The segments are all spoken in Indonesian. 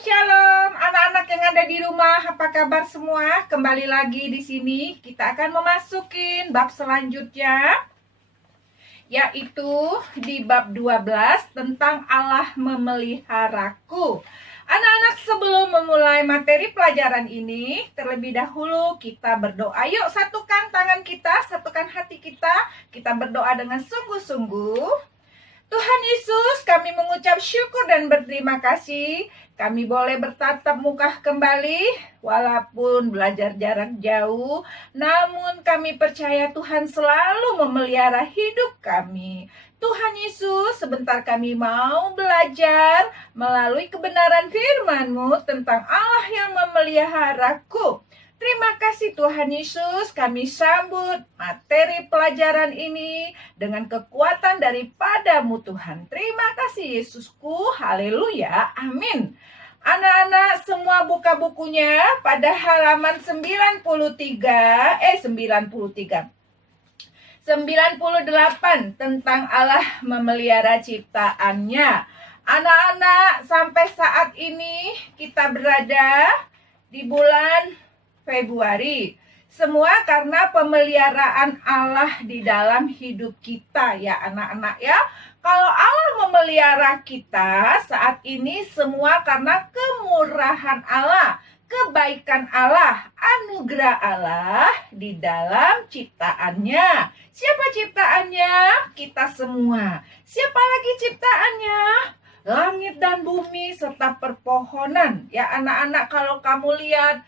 Shalom, anak-anak yang ada di rumah, apa kabar semua? Kembali lagi di sini, kita akan memasukin bab selanjutnya, yaitu di bab 12 tentang Allah memeliharaku. Anak-anak, sebelum memulai materi pelajaran ini, terlebih dahulu kita berdoa. Yuk, satukan tangan kita, satukan hati kita berdoa dengan sungguh-sungguh. Tuhan Yesus, kami mengucap syukur dan berterima kasih. Kami boleh bertatap muka kembali, walaupun belajar jarak jauh. Namun kami percaya Tuhan selalu memelihara hidup kami. Tuhan Yesus, sebentar kami mau belajar melalui kebenaran firman-Mu tentang Allah yang memeliharaku. Terima kasih Tuhan Yesus, kami sambut materi pelajaran ini dengan kekuatan daripada-Mu Tuhan. Terima kasih Yesusku, haleluya, amin. Anak-anak semua buka bukunya pada halaman 98 tentang Allah memelihara ciptaannya. Anak-anak, sampai saat ini kita berada di bulan Februari. Semua karena pemeliharaan Allah di dalam hidup kita ya anak-anak ya. Kalau Allah memelihara kita saat ini semua karena kemurahan Allah, kebaikan Allah, anugerah Allah di dalam ciptaannya. Siapa ciptaannya? Kita semua. Siapa lagi ciptaannya? Langit dan bumi serta perpohonan. Ya anak-anak, kalau kamu lihat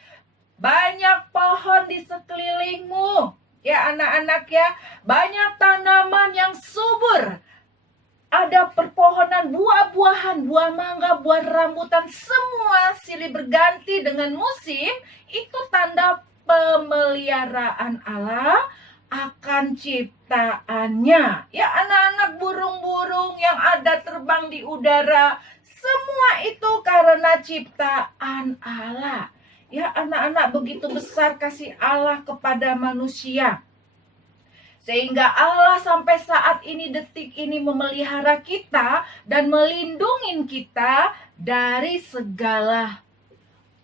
banyak pohon di sekelilingmu. Ya anak-anak ya, banyak tanaman yang subur. Ada perpohonan buah-buahan, buah mangga, buah rambutan, semua silih berganti dengan musim. Itu tanda pemeliharaan Allah akan ciptaannya. Ya anak-anak, burung-burung yang ada terbang di udara, semua itu karena ciptaan Allah. Ya anak-anak, begitu besar kasih Allah kepada manusia. Sehingga Allah sampai saat ini, detik ini memelihara kita dan melindungi kita dari segala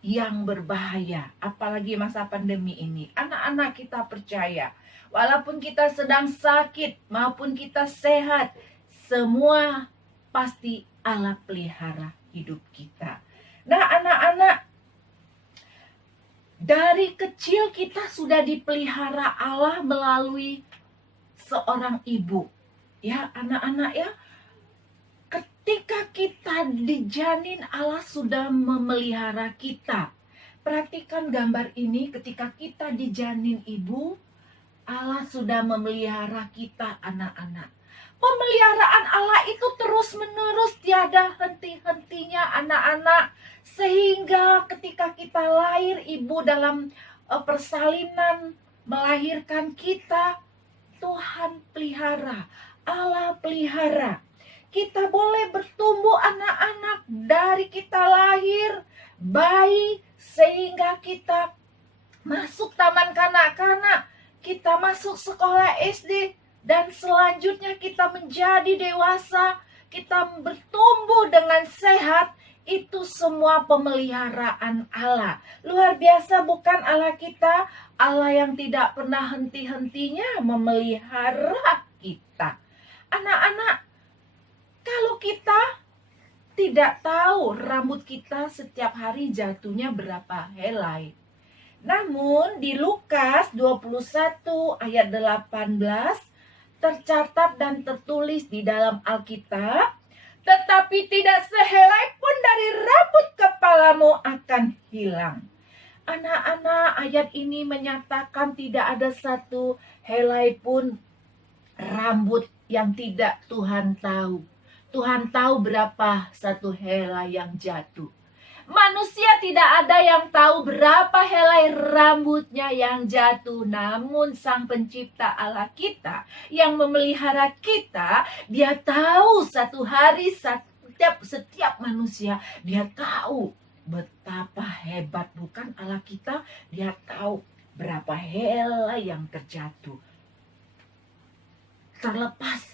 yang berbahaya. Apalagi masa pandemi ini. Anak-anak, kita percaya, walaupun kita sedang sakit maupun kita sehat, semua pasti Allah pelihara hidup kita. Nah anak-anak, dari kecil kita sudah dipelihara Allah melalui seorang ibu. Ya anak-anak ya, ketika kita dijanin Allah sudah memelihara kita. Perhatikan gambar ini, ketika kita dijanin ibu, Allah sudah memelihara kita anak-anak. Pemeliharaan Allah itu terus-menerus, tiada henti-hentinya anak-anak. Sehingga ketika kita lahir, ibu dalam persalinan melahirkan kita, Tuhan pelihara, Allah pelihara. Kita boleh bertumbuh anak-anak dari kita lahir, bayi, sehingga kita masuk taman kanak-kanak, kita masuk sekolah SD, dan selanjutnya kita menjadi dewasa, kita bertumbuh dengan sehat. Itu semua pemeliharaan Allah. Luar biasa bukan Allah kita? Allah yang tidak pernah henti-hentinya memelihara kita. Anak-anak, kalau kita tidak tahu rambut kita setiap hari jatuhnya berapa helai. Namun di Lukas 21 ayat 18 tercatat dan tertulis di dalam Alkitab, tetapi tidak sehelai pun dari rambut kepalamu akan hilang. Anak-anak, ayat ini menyatakan tidak ada satu helai pun rambut yang tidak Tuhan tahu. Tuhan tahu berapa satu helai yang jatuh. Manusia tidak ada yang tahu berapa helai rambutnya yang jatuh. Namun Sang Pencipta Allah kita yang memelihara kita, Dia tahu satu hari setiap manusia. Dia tahu betapa hebat bukan Allah kita. Dia tahu berapa helai yang terjatuh. Terlepas,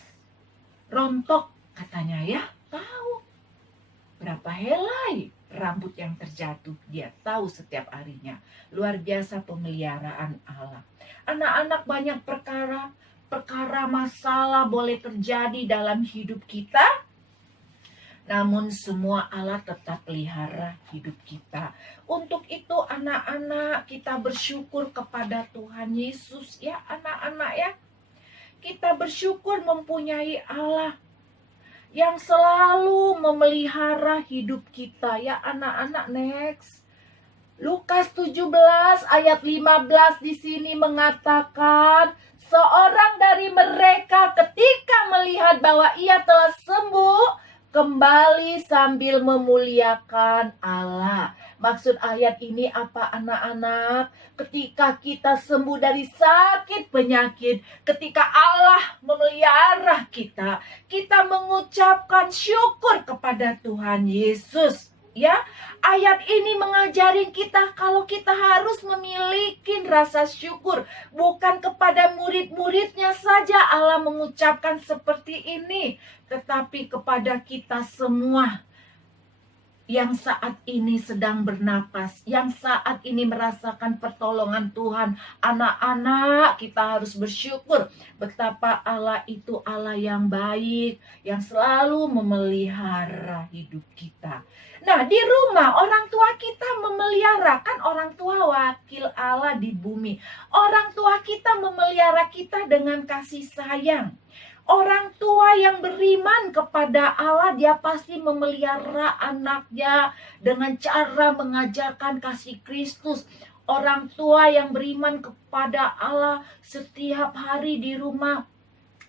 rontok katanya ya. Tahu berapa helai rambut yang terjatuh. Dia tahu setiap harinya. Luar biasa pemeliharaan Allah. Anak-anak, banyak perkara masalah boleh terjadi dalam hidup kita. Namun semua Allah tetap pelihara hidup kita. Untuk itu anak-anak, kita bersyukur kepada Tuhan Yesus ya anak-anak ya. Kita bersyukur mempunyai Allah yang selalu memelihara hidup kita ya anak-anak. Next. Lukas 17 ayat 15 di sini mengatakan, seorang dari mereka ketika melihat bahwa ia telah sembuh, kembali sambil memuliakan Allah. Maksud ayat ini apa anak-anak? Ketika kita sembuh dari sakit penyakit, ketika Allah memelihara kita, kita mengucapkan syukur kepada Tuhan Yesus. Ya, ayat ini mengajarin kita kalau kita harus memiliki rasa syukur. Bukan kepada murid-muridnya saja Allah mengucapkan seperti ini, tetapi kepada kita semua yang saat ini sedang bernapas, yang saat ini merasakan pertolongan Tuhan. Anak-anak, kita harus bersyukur betapa Allah itu Allah yang baik, yang selalu memelihara hidup kita. Nah, di rumah orang tua kita memelihara, kan orang tua wakil Allah di bumi. Orang tua kita memelihara kita dengan kasih sayang. Orang tua yang beriman kepada Allah, dia pasti memelihara anaknya dengan cara mengajarkan kasih Kristus. Orang tua yang beriman kepada Allah setiap hari di rumah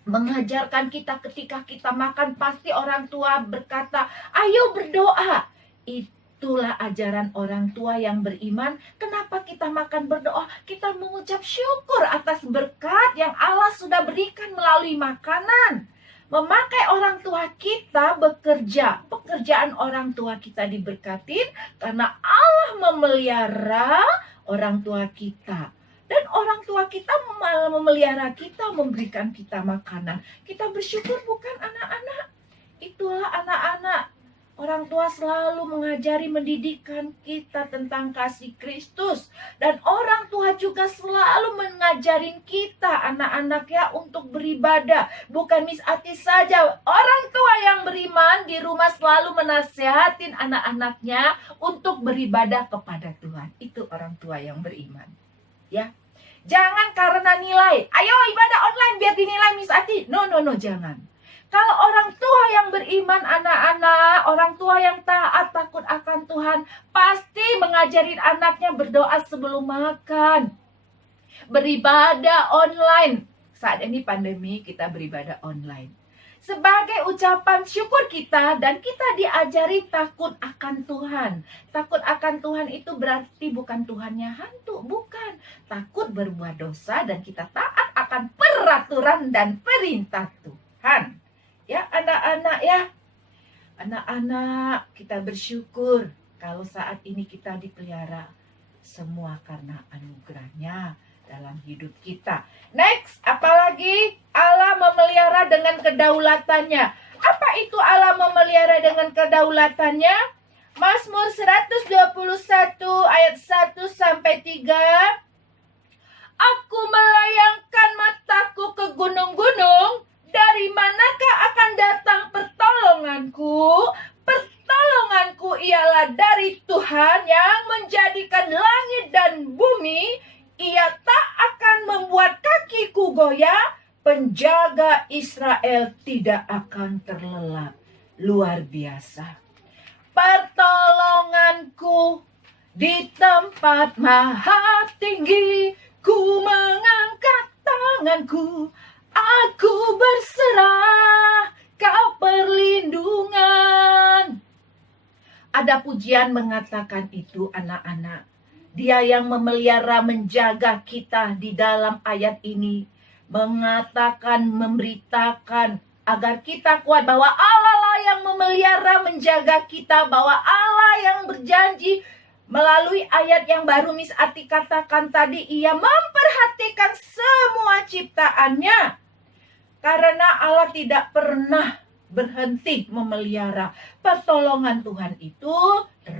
mengajarkan kita ketika kita makan, pasti orang tua berkata, ayo berdoa. Itulah ajaran orang tua yang beriman. Kenapa kita makan berdoa? Kita mengucap syukur atas berkat yang Allah sudah berikan melalui makanan. Memakai orang tua kita bekerja. Pekerjaan orang tua kita diberkatin karena Allah memelihara orang tua kita. Dan orang tua kita memelihara kita, memberikan kita makanan. Kita bersyukur bukan anak-anak? Itulah anak-anak. Orang tua selalu mengajari, mendidikkan kita tentang kasih Kristus. Dan orang tua juga selalu mengajarin kita anak-anak ya untuk beribadah. Bukan Miss Ati saja. Orang tua yang beriman di rumah selalu menasihatin anak-anaknya untuk beribadah kepada Tuhan. Itu orang tua yang beriman. Ya. Jangan karena nilai. Ayo ibadah online biar dinilai Miss Ati. No, jangan. Kalau orang tua yang beriman anak-anak, orang tua yang taat, takut akan Tuhan, pasti mengajarin anaknya berdoa sebelum makan. Beribadah online. Saat ini pandemi, kita beribadah online. Sebagai ucapan syukur kita, dan kita diajari takut akan Tuhan. Takut akan Tuhan itu berarti bukan Tuhannya hantu, bukan. Takut berbuat dosa dan kita taat akan peraturan dan perintah Tuhan. Ya anak-anak ya, anak-anak kita bersyukur kalau saat ini kita dipelihara semua karena anugerahnya dalam hidup kita. Next, apalagi Allah memelihara dengan kedaulatannya. Apa itu Allah memelihara dengan kedaulatannya? Mazmur 121 ayat 1 sampai 3. Aku melayangkan mataku ke gunung-gunung. Dari manakah akan datang pertolonganku? Pertolonganku ialah dari Tuhan yang menjadikan langit dan bumi. Ia tak akan membuat kakiku goyah. Penjaga Israel tidak akan terlelap. Luar biasa. Pertolonganku di tempat maha tinggi. Ku mengangkat tanganku. Aku berserah, kau perlindungan. Ada pujian mengatakan itu anak-anak. Dia yang memelihara, menjaga kita di dalam ayat ini. Mengatakan, memberitakan agar kita kuat bahwa Allah lah yang memelihara, menjaga kita. Bahwa Allah yang berjanji melalui ayat yang baru Miss Ati katakan tadi. Ia memperhatikan semua ciptaannya. Karena Allah tidak pernah berhenti memelihara. Pertolongan Tuhan itu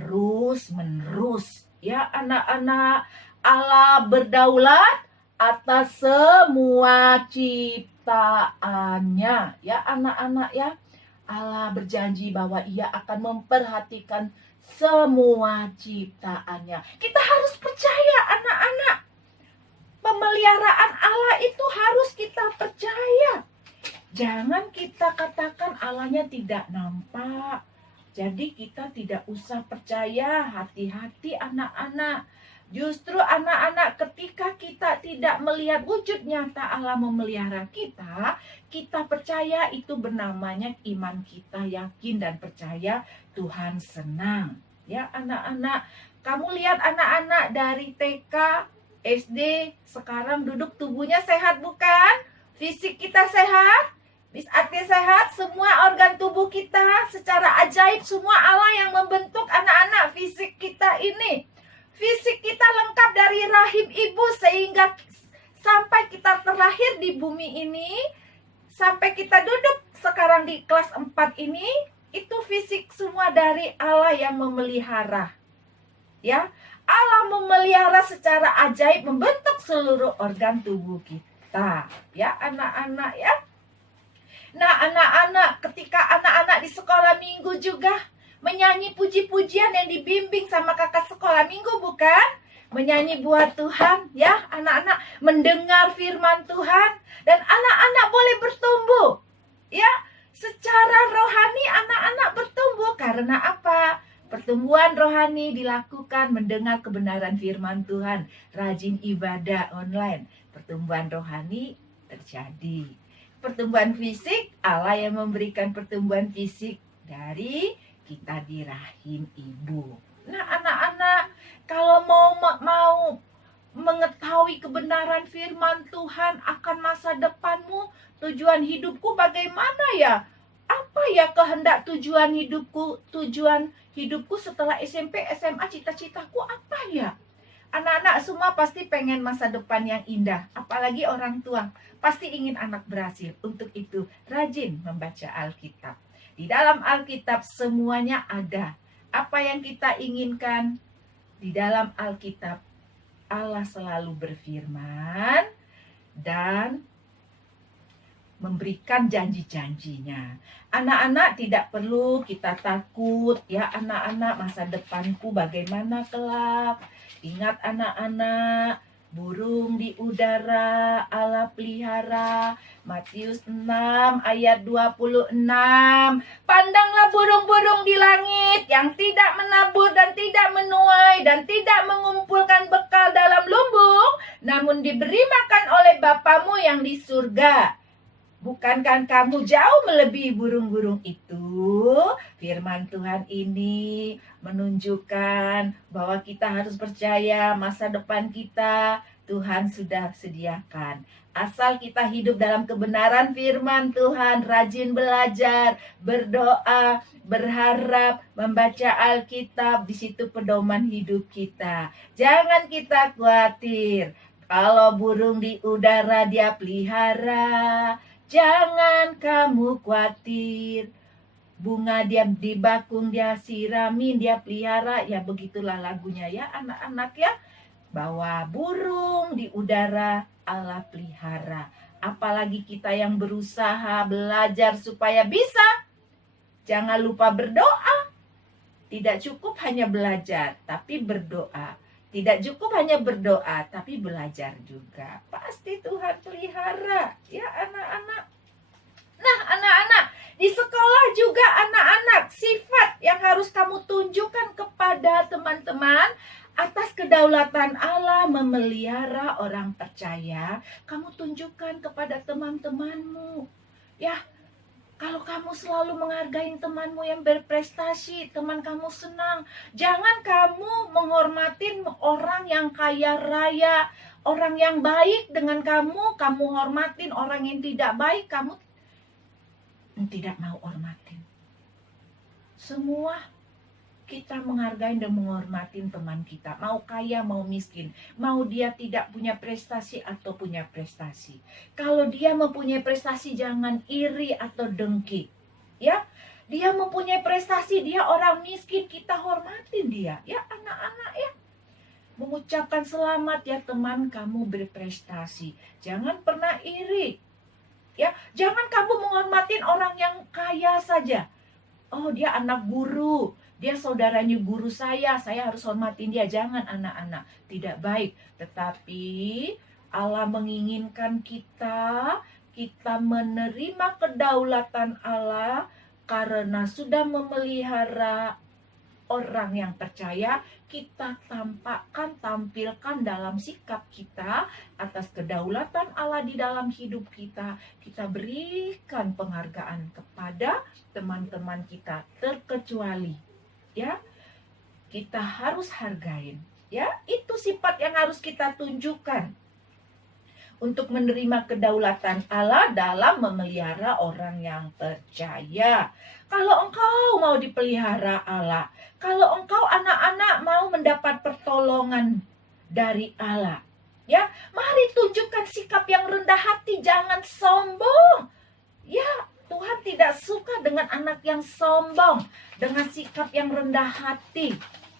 terus-menerus. Ya anak-anak, Allah berdaulat atas semua ciptaannya. Ya anak-anak ya, Allah berjanji bahwa Ia akan memperhatikan semua ciptaannya. Kita harus percaya anak-anak. Pemeliharaan Allah itu harus kita percaya. Jangan kita katakan Allahnya tidak nampak. Jadi kita tidak usah percaya. Hati-hati anak-anak. Justru anak-anak, ketika kita tidak melihat wujud nyata Allah memelihara kita, kita percaya itu bernamanya iman kita yakin dan percaya Tuhan senang. Ya anak-anak, kamu lihat anak-anak dari TK, SD, sekarang duduk tubuhnya sehat bukan? Fisik kita sehat? Hati sehat, semua organ tubuh kita secara ajaib, semua Allah yang membentuk anak-anak fisik kita ini. Fisik kita lengkap dari rahim ibu sehingga sampai kita terlahir di bumi ini, sampai kita duduk sekarang di kelas 4 ini, itu fisik semua dari Allah yang memelihara. Ya, Allah memelihara secara ajaib membentuk seluruh organ tubuh kita. Ya, anak-anak ya. Nah, anak-anak, ketika anak-anak di sekolah minggu juga menyanyi puji-pujian yang dibimbing sama kakak sekolah minggu bukan? Menyanyi buat Tuhan ya anak-anak, mendengar firman Tuhan. Dan anak-anak boleh bertumbuh ya. Secara rohani anak-anak bertumbuh. Karena apa? Pertumbuhan rohani dilakukan mendengar kebenaran firman Tuhan. Rajin ibadah online. Pertumbuhan rohani terjadi. Pertumbuhan fisik, Allah yang memberikan pertumbuhan fisik dari kita di rahim ibu. Nah anak-anak, kalau mau mengetahui kebenaran firman Tuhan akan masa depanmu, tujuan hidupku bagaimana ya? Apa ya kehendak tujuan hidupku setelah SMP, SMA, cita-citaku apa ya? Anak-anak semua pasti pengen masa depan yang indah, apalagi orang tua pasti ingin anak berhasil. Untuk itu rajin membaca Alkitab. Di dalam Alkitab semuanya ada. Apa yang kita inginkan di dalam Alkitab, Allah selalu berfirman dan memberikan janji-janjinya. Anak-anak tidak perlu kita takut ya anak-anak, masa depanku bagaimana kelak. Ingat anak-anak, burung di udara Allah pelihara. Matius 6 ayat 26. Pandanglah burung-burung di langit yang tidak menabur dan tidak menuai dan tidak mengumpulkan bekal dalam lumbung, namun diberi makan oleh Bapamu yang di surga. Bukankah kamu jauh melebihi burung-burung itu? Firman Tuhan ini menunjukkan bahwa kita harus percaya masa depan kita Tuhan sudah sediakan. Asal kita hidup dalam kebenaran firman Tuhan, rajin belajar, berdoa, berharap, membaca Alkitab, di situ pedoman hidup kita. Jangan kita khawatir. Kalau burung di udara dia pelihara, jangan kamu khawatir. Bunga dia di bakung dia siramin, dia pelihara. Ya begitulah lagunya ya anak-anak ya. Bahwa burung di udara Allah pelihara. Apalagi kita yang berusaha belajar supaya bisa. Jangan lupa berdoa. Tidak cukup hanya belajar, tapi berdoa. Tidak cukup hanya berdoa, tapi belajar juga. Pasti Tuhan pelihara. Ya anak-anak. Nah anak-anak, di sekolah juga anak-anak, sifat yang harus kamu tunjukkan kepada teman-teman atas kedaulatan Allah memelihara orang percaya, kamu tunjukkan kepada teman-temanmu. Ya, kalau kamu selalu menghargai temanmu yang berprestasi, teman kamu senang. Jangan kamu menghormatin orang yang kaya raya, orang yang baik dengan kamu hormatin. Orang yang tidak baik, kamu tidak mau hormatin. Semua kita menghargai dan menghormati teman kita. Mau kaya, mau miskin. Mau dia tidak punya prestasi atau punya prestasi. Kalau dia mempunyai prestasi, jangan iri atau dengki. Ya, Dia mempunyai prestasi, dia orang miskin, kita hormatin dia. Ya anak-anak ya. Mengucapkan selamat ya teman, kamu berprestasi. Jangan pernah iri. Ya, jangan kamu menghormatin orang yang kaya saja. Oh, dia anak guru, dia saudaranya guru saya harus hormatin dia. Jangan anak-anak, tidak baik. Tetapi Allah menginginkan kita menerima kedaulatan Allah karena sudah memelihara orang yang percaya. Kita tampilkan dalam sikap kita atas kedaulatan Allah di dalam hidup kita. Kita berikan penghargaan kepada teman-teman kita, terkecuali ya kita harus hargain. Ya, itu sifat yang harus kita tunjukkan untuk menerima kedaulatan Allah dalam memelihara orang yang percaya. Kalau engkau mau dipelihara Allah, kalau engkau anak-anak mau mendapat pertolongan dari Allah, ya, mari tunjukkan sikap yang rendah hati, jangan sombong. Ya, Tuhan tidak suka dengan anak yang sombong, dengan sikap yang rendah hati.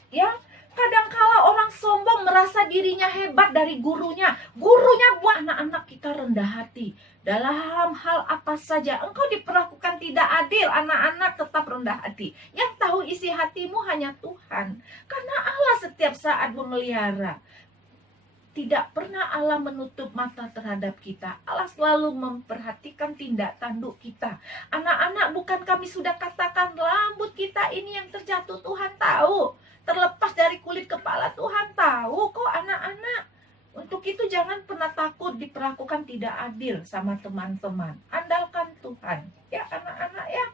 Ya, kadangkala orang sombong merasa dirinya hebat dari gurunya. Gurunya buat anak-anak kita rendah hati. Dalam hal apa saja engkau diperlakukan tidak adil, anak-anak tetap rendah hati. Yang tahu isi hatimu hanya Tuhan. Karena Allah setiap saat memelihara. Tidak pernah Allah menutup mata terhadap kita. Allah selalu memperhatikan tindak tanduk kita. Anak-anak, bukan kami sudah katakan rambut kita ini yang terjatuh Tuhan tahu. Terlepas dari kulit kepala Tuhan tahu kok anak-anak. Untuk itu jangan pernah takut diperlakukan tidak adil sama teman-teman. Andalkan Tuhan. Ya anak-anak ya.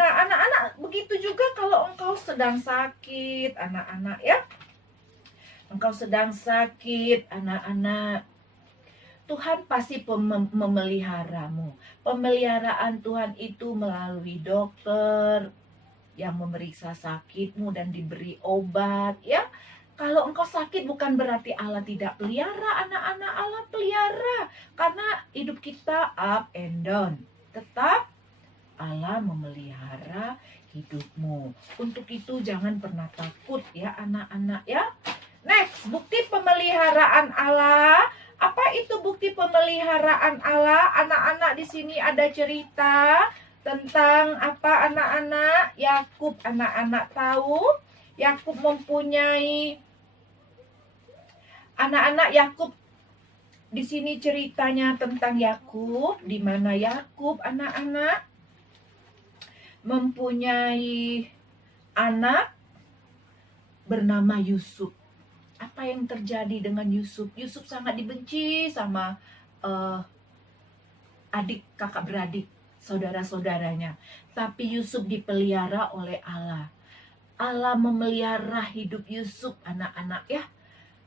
Nah anak-anak begitu juga kalau engkau sedang sakit anak-anak ya. Engkau sedang sakit anak-anak. Tuhan pasti memeliharamu. Pemeliharaan Tuhan itu melalui dokter yang memeriksa sakitmu dan diberi obat ya. Kalau engkau sakit bukan berarti Allah tidak pelihara anak-anak, Allah pelihara. Karena hidup kita up and down. Tetap Allah memelihara hidupmu. Untuk itu jangan pernah takut ya anak-anak ya. Next, bukti pemeliharaan Allah. Apa itu bukti pemeliharaan Allah? Anak-anak di sini ada cerita tentang apa anak-anak? Yakub, anak-anak tahu? Yakub mempunyai anak-anak Yakub. Di sini ceritanya tentang Yakub, di mana Yakub anak-anak mempunyai anak bernama Yusuf. Apa yang terjadi dengan Yusuf? Yusuf sangat dibenci sama adik kakak beradik, saudara-saudaranya. Tapi Yusuf dipelihara oleh Allah. Allah memelihara hidup Yusuf anak-anak ya.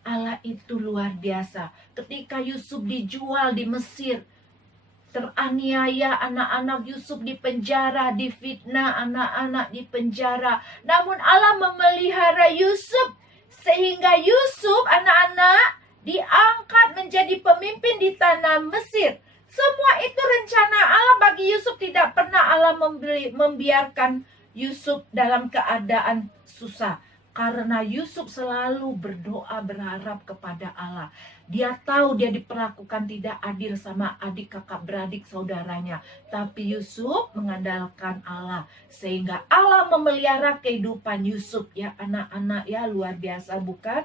Allah itu luar biasa. Ketika Yusuf dijual di Mesir, teraniaya anak-anak Yusuf di penjara, difitnah anak-anak di penjara. Namun Allah memelihara Yusuf sehingga Yusuf anak-anak diangkat menjadi pemimpin di tanah Mesir. Semua itu rencana Allah bagi Yusuf. Tidak pernah Allah membiarkan Yusuf dalam keadaan susah. Karena Yusuf selalu berdoa berharap kepada Allah. Dia tahu dia diperlakukan tidak adil sama adik kakak beradik saudaranya. Tapi Yusuf mengandalkan Allah. Sehingga Allah memelihara kehidupan Yusuf. Ya anak-anak ya luar biasa bukan?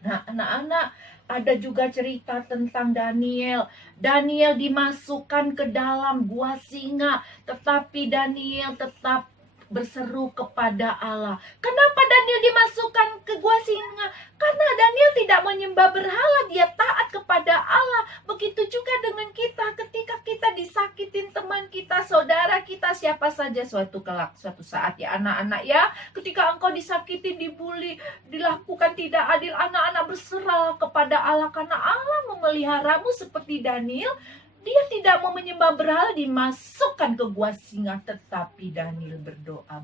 Nah anak-anak ada juga cerita tentang Daniel. Daniel dimasukkan ke dalam gua singa. Tetapi Daniel tetap berseru kepada Allah. Kenapa Daniel dimasukkan ke gua singa? Karena Daniel tidak menyembah berhala, dia taat kepada Allah. Begitu juga dengan kita, ketika kita disakitin teman kita, saudara kita, siapa saja suatu saat ya anak-anak ya. Ketika engkau disakitin, dibully, dilakukan tidak adil, anak-anak berserah kepada Allah. Karena Allah memeliharamu seperti Daniel. Dia tidak mau menyembah berhala, dimasukkan ke gua singa. Tetapi Daniel berdoa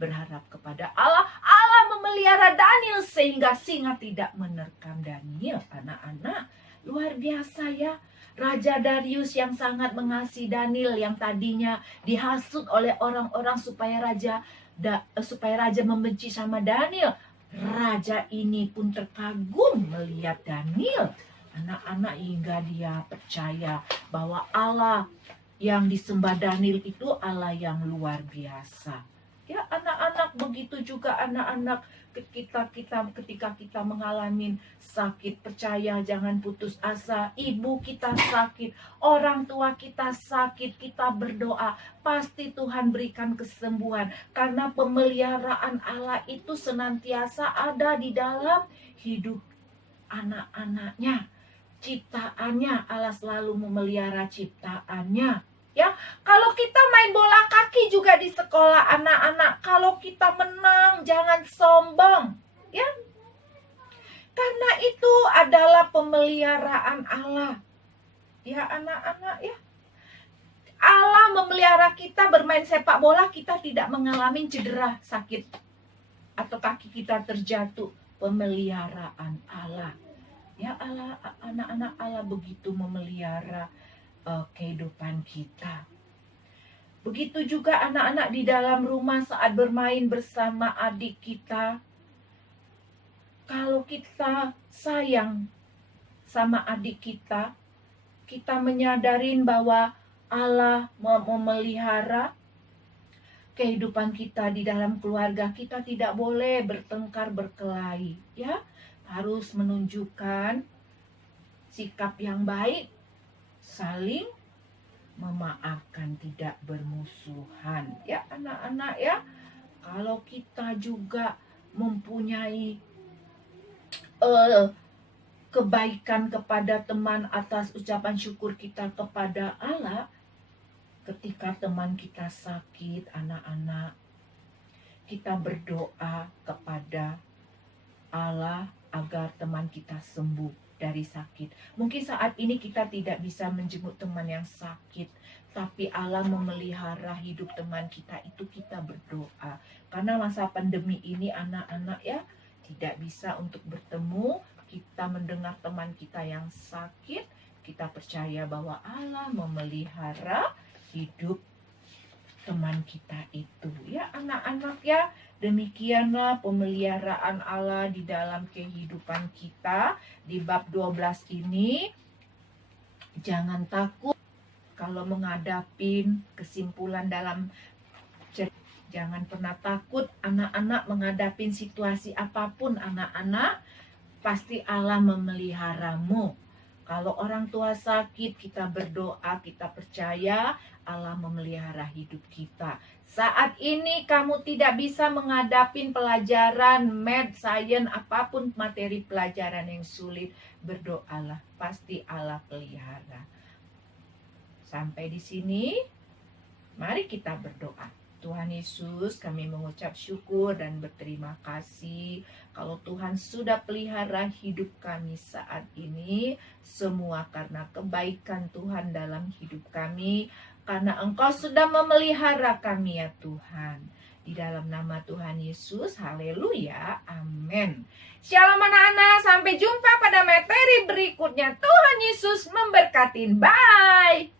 berharap kepada Allah. Allah memelihara Daniel sehingga singa tidak menerkam Daniel. Anak-anak luar biasa ya. Raja Darius yang sangat mengasihi Daniel yang tadinya dihasut oleh orang-orang supaya raja membenci sama Daniel. Raja ini pun terkagum melihat Daniel. Anak-anak hingga dia percaya bahwa Allah yang disembah Daniel itu Allah yang luar biasa. Ya anak-anak, begitu juga anak-anak ketika kita mengalami sakit, percaya jangan putus asa. Ibu kita sakit, orang tua kita sakit, kita berdoa, pasti Tuhan berikan kesembuhan. Karena pemeliharaan Allah itu senantiasa ada di dalam hidup anak-anaknya. Ciptaannya, Allah selalu memelihara ciptaannya. Ya, kalau kita main bola kaki juga di sekolah anak-anak, kalau kita menang jangan sombong, ya. Karena itu adalah pemeliharaan Allah. Ya anak-anak ya. Allah memelihara kita bermain sepak bola, kita tidak mengalami cedera, sakit atau kaki kita terjatuh. Pemeliharaan Allah. Ya Allah, anak-anak Allah begitu memelihara kehidupan kita. Begitu juga anak-anak di dalam rumah saat bermain bersama adik kita. Kalau kita sayang sama adik kita, kita menyadarin bahwa Allah memelihara kehidupan kita di dalam keluarga. Kita tidak boleh bertengkar berkelahi, ya. Harus menunjukkan sikap yang baik, saling memaafkan, tidak bermusuhan. Ya anak-anak ya, kalau kita juga mempunyai kebaikan kepada teman atas ucapan syukur kita kepada Allah, ketika teman kita sakit, anak-anak, kita berdoa kepada Allah agar teman kita sembuh dari sakit. Mungkin saat ini kita tidak bisa menjenguk teman yang sakit, tapi Allah memelihara hidup teman kita, itu kita berdoa. Karena masa pandemi ini anak-anak ya, tidak bisa untuk bertemu, kita mendengar teman kita yang sakit, kita percaya bahwa Allah memelihara hidup teman kita itu. Ya anak-anak ya, demikianlah pemeliharaan Allah di dalam kehidupan kita. Di bab 12 ini, jangan takut kalau menghadapin kesimpulan dalam cerita. Jangan pernah takut anak-anak menghadapin situasi apapun anak-anak. Pasti Allah memeliharamu. Kalau orang tua sakit, kita berdoa, kita percaya Allah memelihara hidup kita. Saat ini kamu tidak bisa menghadapi pelajaran math, science, apapun materi pelajaran yang sulit, berdoalah, pasti Allah pelihara. Sampai di sini, mari kita berdoa. Tuhan Yesus, kami mengucap syukur dan berterima kasih kalau Tuhan sudah pelihara hidup kami saat ini. Semua karena kebaikan Tuhan dalam hidup kami, karena Engkau sudah memelihara kami ya Tuhan. Di dalam nama Tuhan Yesus, haleluya, amin. Shalom anak-anak, sampai jumpa pada materi berikutnya. Tuhan Yesus memberkati. Bye.